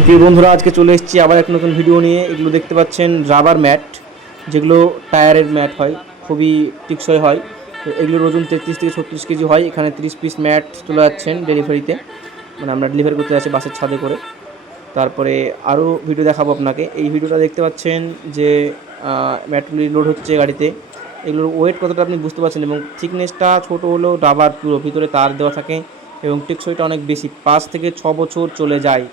তো প্রিয় বন্ধুরা, আজকে চলে এসেছি আবার এক নতুন ভিডিও নিয়ে। এগুলো দেখতে পাচ্ছেন রাবার ম্যাট যেগুলো টায়ারের ম্যাট হয়, খুবই টিকসই হয়। এগুলোর ওজন তেত্রিশ থেকে ছত্রিশ কেজি হয়। এখানে তিরিশ পিস ম্যাট চলে যাচ্ছেন ডেলিভারিতে মানে আমরা ডেলিভারি করতে যাচ্ছি বাসের ছাদে করে। তারপরে আরও ভিডিও দেখাবো আপনাকে। এই ভিডিওটা দেখতে পাচ্ছেন যে ম্যাটগুলি লোড হচ্ছে গাড়িতে। এগুলোর ওয়েট কতটা আপনি বুঝতে পারছেন? এবং থিকনেসটা ছোট হলেও রাবার পুরো, ভিতরে তার দেওয়া থাকে। এবং টেকসইটা অনেক বেশি, পাঁচ থেকে ছ বছর চলে যায়।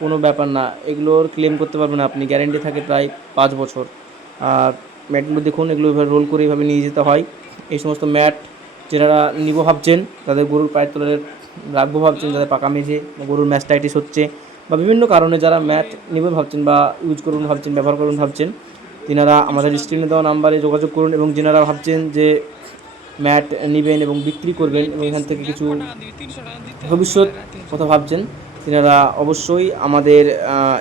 কোনো ব্যাপার না, এগুলোর ক্লেম করতে পারবেন আপনি গ্যারেন্টি থাকে প্রায় পাঁচ বছর। আর ম্যাটগুলো দেখুন, এগুলো এভাবে রোল করে এভাবে নিয়ে যেতে হয়। এই সমস্ত ম্যাট যারা নিব ভাবছেন, তাদের গরুর পায়ের তলায় রাখব ভাবছেন যাদের পাকা মেঝে গরুর ম্যাস্টাইটিস হচ্ছে বা বিভিন্ন কারণে যারা ম্যাট নেবেন ভাবছেন বা ইউজ করুন ভাবছেন, ব্যবহার করুন ভাবছেন, তিনারা আমাদের স্ক্রিনে দেওয়া নাম্বারে যোগাযোগ করুন এবং যেনারা ভাবছেন যে ম্যাট নেবেন এবং বিক্রি করবেন এবং এখান থেকে কিছু ভবিষ্যৎ কথা ভাবছেন তিনারা অবশ্যই আমাদের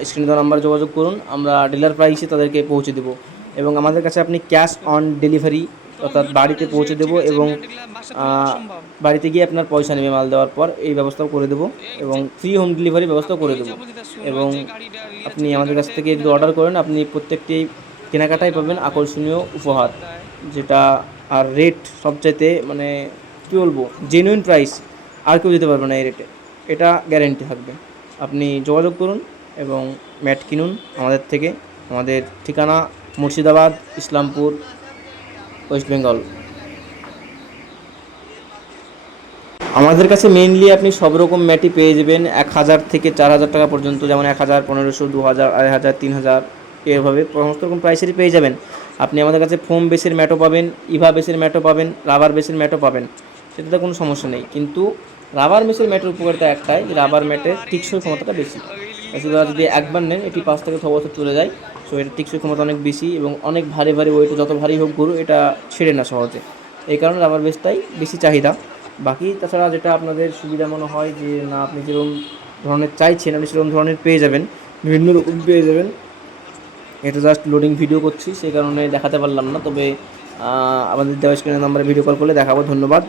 স্ক্রিনে দেওয়া নাম্বারে যোগাযোগ করুন, আমরা ডিলার প্রাইসে তাদেরকে পৌঁছে দেবো। এবং আমাদের কাছে আপনি ক্যাশ অন ডেলিভারি অর্থাৎ বাড়িতে পৌঁছে দেবো এবং বাড়িতে গিয়ে আপনার পয়সা নেবে মাল দেওয়ার পর, এই ব্যবস্থাও করে দেবো এবং ফ্রি হোম ডেলিভারি ব্যবস্থাও করে দেবো। এবং আপনি আমাদের কাছ থেকে যদি অর্ডার করেন, আপনি প্রত্যেকটি কেনাকাটাই পাবেন আকর্ষণীয় উপহার, যেটা আর রেট সবচাইতে মানে কী বলব জেনুইন প্রাইস আর কেউ দিতে পারবে না এই রেটে এটা গ্যারেন্টি থাকবে। আপনি যোগাযোগ করুন এবং ম্যাট কিনুন আমাদের থেকে। আমাদের ঠিকানা মুর্শিদাবাদ, ইসলামপুর, ওয়েস্ট বেঙ্গল। আমাদের কাছে মেইনলি আপনি সব রকম ম্যাটই পেয়ে যাবেন। এক হাজার থেকে চার হাজার টাকা পর্যন্ত, যেমন এক হাজার, পনেরোশো, দু হাজার, আড়াই হাজার, তিন হাজার, এভাবে সমস্ত রকম প্রাইসেরই পেয়ে যাবেন। আপনি আমাদের কাছে ফোম বেসের ম্যাটও পাবেন ইভা বেসের ম্যাটও পাবেন রাবার বেসের ম্যাটও পাবেন। সেটাতে কোনো সমস্যা নেই। কিন্তু রাবার মেশের ম্যাটের উপকারিতা একটাই রাবার ম্যাটের টিকসই ক্ষমতাটা বেশি। এছাড়া যদি একবার নেন, এটি পাঁচ থেকে ছ বছর চলে যায় সো এটা টিকসই ক্ষমতা অনেক বেশি এবং অনেক ভারী ভারী ওয়েট যত ভারী হোক গরু, এটা ছেড়ে না সহজে। এই কারণে রাবার বেসটাই বেশি চাহিদা। বাকি তাছাড়া যেটা আপনাদের সুবিধা মনে হয় যে, না, আপনি যেরকম ধরনের চাইছেন, আপনি সেরকম ধরনের পেয়ে যাবেন, বিভিন্ন রকম পেয়ে যাবেন। এটা জাস্ট লোডিং ভিডিও করছি সেই কারণে দেখাতে পারলাম না, তবে আমাদের দেওয়া স্ক্রিনের নাম্বারে ভিডিও কল করলে দেখাবো, ধন্যবাদ।